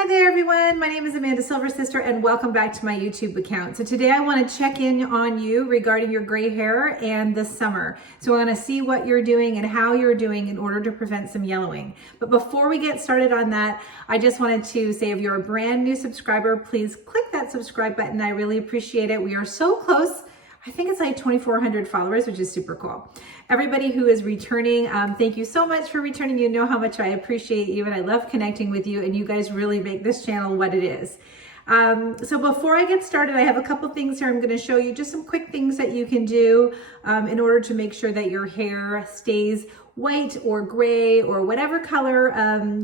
Hi there everyone, my name is Amanda Silver Sister and welcome back to my YouTube account. So today I want to check in on you regarding your gray hair and the summer. So I want to see what you're doing and how you're doing in order to prevent some yellowing. But before we get started on that, I just wanted to say if you're a brand new subscriber, please click that subscribe button. I really appreciate it. We are so close. I think it's like 2,400 followers, which is super cool. Everybody who is returning, thank you so much for returning. You know how much I appreciate you and I love connecting with you, and you guys really make this channel what it is. So before I get started, I have a couple things here I'm going to show you, just some quick things that you can do in order to make sure that your hair stays white or gray or whatever color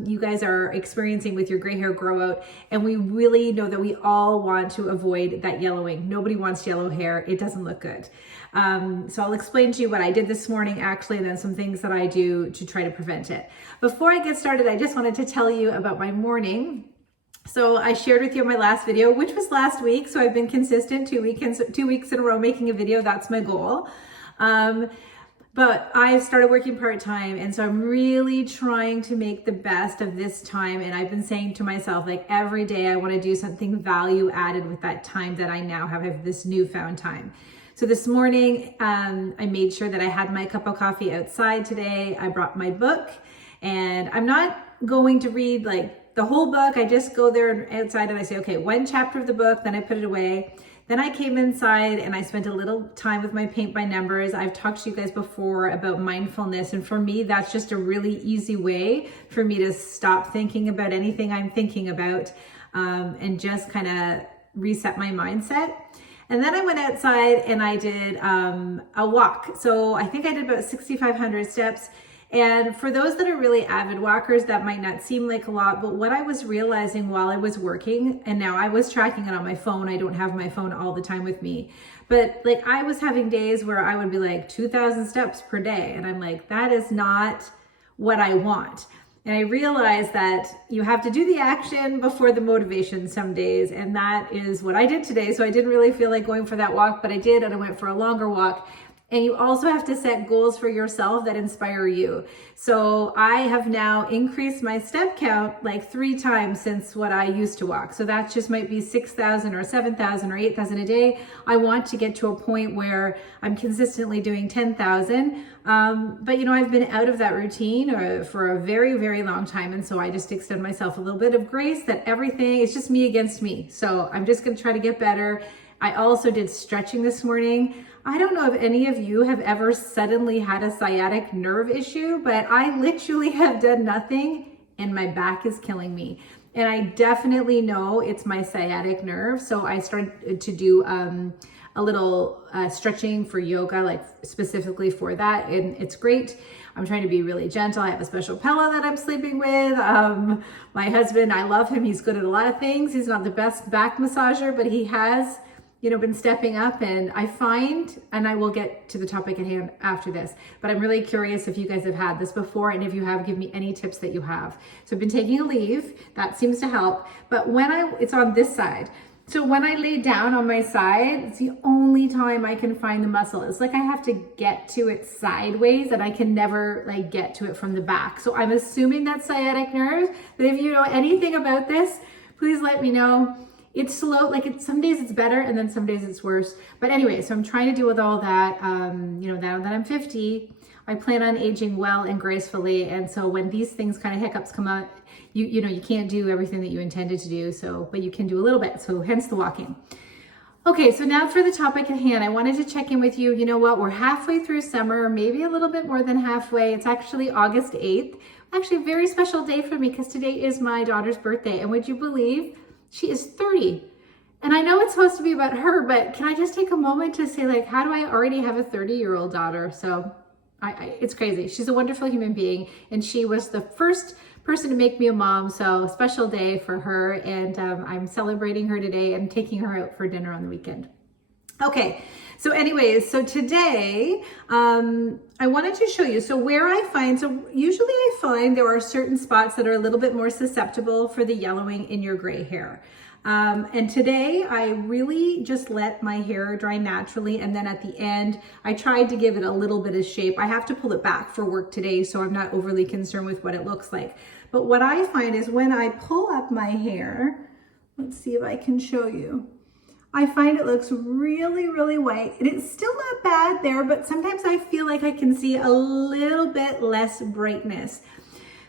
you guys are experiencing with your gray hair grow out. And we really know that we all want to avoid that yellowing. Nobody wants yellow hair. It doesn't look good. So I'll explain to you what I did this morning actually, and then some things that I do to try to prevent it. Before I get started, I just wanted to tell you about my morning. So I shared with you my last video, which was last week. So I've been consistent 2 weeks in a row making a video. That's my goal. But I started working part-time, and so I'm really trying to make the best of this time. And I've been saying to myself, like every day I want to do something value added with that time that I now have this newfound time. So this morning, I made sure that I had my cup of coffee outside today. I brought my book, and I'm not going to read like the whole book. I just go there outside and I say, okay, one chapter of the book, then I put it away. Then I came inside and I spent a little time with my paint by numbers. I've talked to you guys before about mindfulness. And for me, that's just a really easy way for me to stop thinking about anything I'm thinking about and just kind of reset my mindset. And then I went outside and I did a walk. So I think I did about 6,500 steps. And for those that are really avid walkers, that might not seem like a lot, but what I was realizing while I was working, and now I was tracking it on my phone. I don't have my phone all the time with me, but like I was having days where I would be like 2,000 steps per day. And I'm like, that is not what I want. And I realized that you have to do the action before the motivation some days. And that is what I did today. So I didn't really feel like going for that walk, but I did. And I went for a longer walk. And you also have to set goals for yourself that inspire you. So I have now increased my step count like 3 times since what I used to walk. So that just might be 6,000 or 7,000 or 8,000 a day. I want to get to a point where I'm consistently doing 10,000. But you know, I've been out of that routine for a very, very long time. And so I just extend myself a little bit of grace that everything is just me against me. So I'm just going to try to get better. I also did stretching this morning. I don't know if any of you have ever suddenly had a sciatic nerve issue, but I literally have done nothing and my back is killing me. And I definitely know it's my sciatic nerve. So I started to do a little stretching for yoga, like specifically for that. And it's great. I'm trying to be really gentle. I have a special pillow that I'm sleeping with. My husband, I love him. He's good at a lot of things. He's not the best back massager, but he has been stepping up, and I find, and I will get to the topic at hand after this, but I'm really curious if you guys have had this before, and if you have, give me any tips that you have. So I've been taking a leave, that seems to help, but it's on this side. So when I lay down on my side, it's the only time I can find the muscle. It's like I have to get to it sideways and I can never like get to it from the back. So I'm assuming that's sciatic nerve, but if you know anything about this, please let me know. It's slow, like some days it's better and then some days it's worse. But anyway, so I'm trying to deal with all that. Now that I'm 50, I plan on aging well and gracefully. And so when these things kind of hiccups come out, you can't do everything that you intended to do. So, but you can do a little bit. So hence the walking. Okay, so now for the topic at hand, I wanted to check in with you. You know what? We're halfway through summer, maybe a little bit more than halfway. It's actually August 8th. Actually a very special day for me because today is my daughter's birthday. And would you believe she is 30? And I know it's supposed to be about her, but can I just take a moment to say, like, how do I already have a 30-year-old daughter? So it's crazy. She's a wonderful human being. And she was the first person to make me a mom. So a special day for her. And I'm celebrating her today and taking her out for dinner on the weekend. Okay. So anyways, so today, I wanted to show you, so usually I find there are certain spots that are a little bit more susceptible for the yellowing in your gray hair. And today I really just let my hair dry naturally. And then at the end, I tried to give it a little bit of shape. I have to pull it back for work today, so I'm not overly concerned with what it looks like. But what I find is when I pull up my hair, let's see if I can show you. I find it looks really, really white, and it's still not bad there, but sometimes I feel like I can see a little bit less brightness.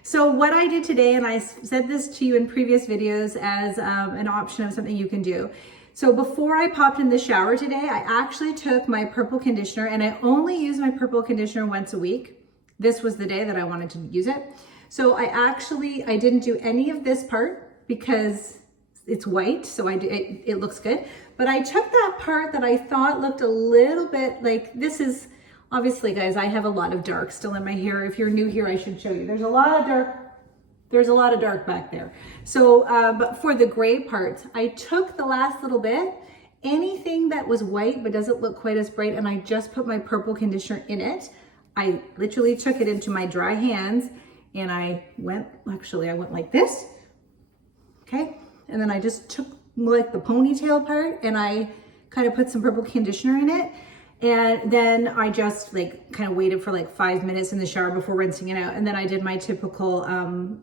So what I did today, and I said this to you in previous videos as an option of something you can do. So before I popped in the shower today, I actually took my purple conditioner, and I only use my purple conditioner once a week. This was the day that I wanted to use it. So I didn't do any of this part because it's white, so it looks good. But I took that part that I thought looked a little bit like, this is, obviously guys, I have a lot of dark still in my hair. If you're new here, I should show you. There's a lot of dark back there. So, but for the gray parts, I took the last little bit, anything that was white but doesn't look quite as bright, and I just put my purple conditioner in it. I literally took it into my dry hands, and I went like this, okay? And then I just took like the ponytail part, and I kind of put some purple conditioner in it. And then I just like kind of waited for like 5 minutes in the shower before rinsing it out. And then I did my typical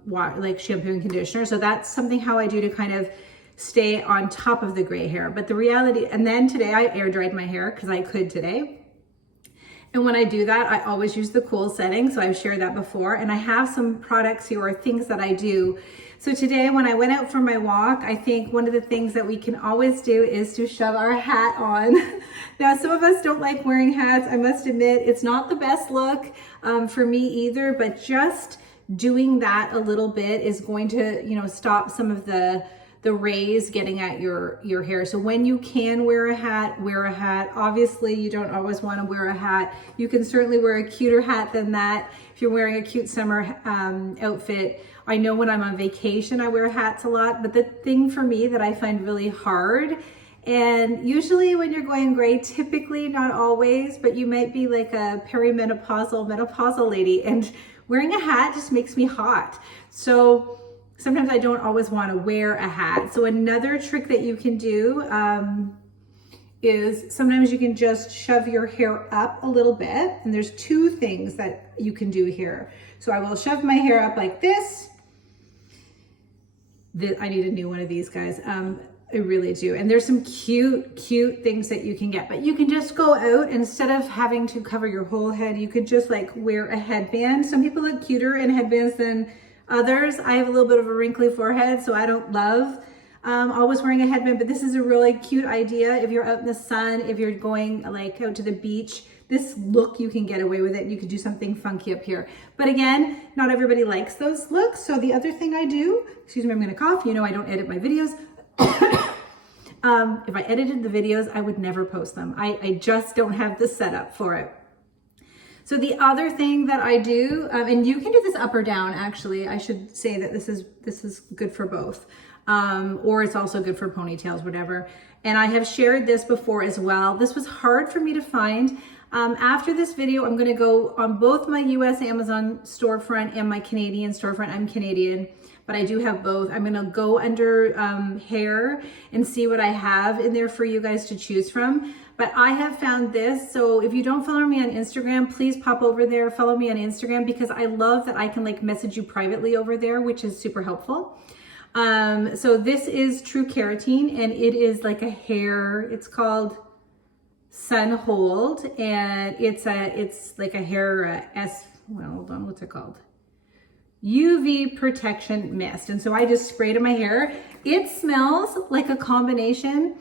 like shampoo and conditioner. So that's something how I do to kind of stay on top of the gray hair. But the reality, and then today I air dried my hair because I could today. And when I do that, I always use the cool setting. So I've shared that before. And I have some products here or things that I do. So today when I went out for my walk, I think one of the things that we can always do is to shove our hat on. Now, some of us don't like wearing hats. I must admit, it's not the best look for me either, but just doing that a little bit is going to, you know, stop some of the rays getting at your hair. So when you can wear a hat, wear a hat. Obviously, you don't always want to wear a hat. You can certainly wear a cuter hat than that if you're wearing a cute summer outfit. I know when I'm on vacation, I wear hats a lot, but the thing for me that I find really hard, and usually when you're going gray, typically, not always, but you might be like a menopausal lady, and wearing a hat just makes me hot. So sometimes I don't always want to wear a hat. So another trick that you can do is sometimes you can just shove your hair up a little bit. And there's two things that you can do here. So I will shove my hair up like this. I need a new one of these, guys. I really do. And there's some cute things that you can get, but you can just go out, instead of having to cover your whole head, you could just like wear a headband. Some people look cuter in headbands than others. I have a little bit of a wrinkly forehead, so I don't love always wearing a headband, but this is a really cute idea. If you're out in the sun, if you're going like out to the beach, this look, you can get away with it. You could do something funky up here. But again, not everybody likes those looks. So the other thing I do, excuse me, I'm gonna cough. You know I don't edit my videos. If I edited the videos, I would never post them. I just don't have the setup for it. So the other thing that I do, and you can do this up or down, actually, I should say that this is good for both. Or it's also good for ponytails, whatever. And I have shared this before as well. This was hard for me to find. After this video, I'm gonna go on both my US Amazon storefront and my Canadian storefront. I'm Canadian, but I do have both. I'm gonna go under hair and see what I have in there for you guys to choose from. But I have found this. So if you don't follow me on Instagram, please pop over there, follow me on Instagram, because I love that I can like message you privately over there, which is super helpful. So this is True Keratin, and it is like a hair, it's called Sun Hold, and it's like a hair well, hold on, what's it called? UV protection mist. And so I just sprayed in my hair. It smells like a combination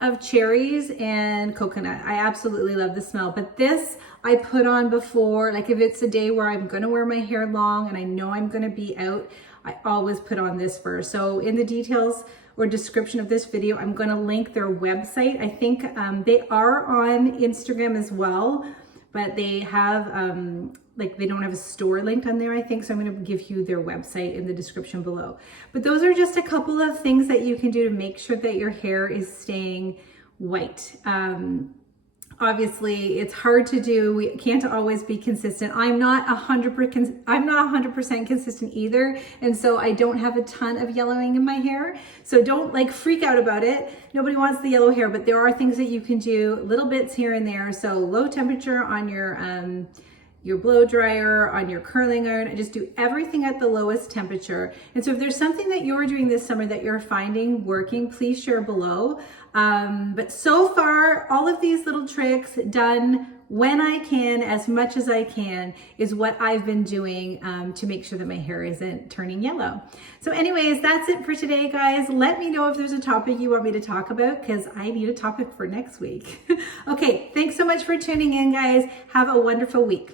of cherries and coconut. I absolutely love the smell, but this I put on before, like if it's a day where I'm gonna wear my hair long and I know I'm gonna be out, I always put on this first. So in the details or description of this video, I'm gonna link their website. I think they are on Instagram as well, but they have, like they don't have a store linked on there, I think. So I'm gonna give you their website in the description below. But those are just a couple of things that you can do to make sure that your hair is staying white. Obviously it's hard to do. We can't always be consistent. I'm not 100% consistent either. And so I don't have a ton of yellowing in my hair. So don't like freak out about it. Nobody wants the yellow hair, but there are things that you can do, little bits here and there. So low temperature on your your blow dryer, on your curling iron. I just do everything at the lowest temperature. And so if there's something that you're doing this summer that you're finding working, please share below. But so far, all of these little tricks done when I can, as much as I can, is what I've been doing to make sure that my hair isn't turning yellow. So anyways, that's it for today, guys. Let me know if there's a topic you want me to talk about, because I need a topic for next week. Okay, thanks so much for tuning in, guys. Have a wonderful week.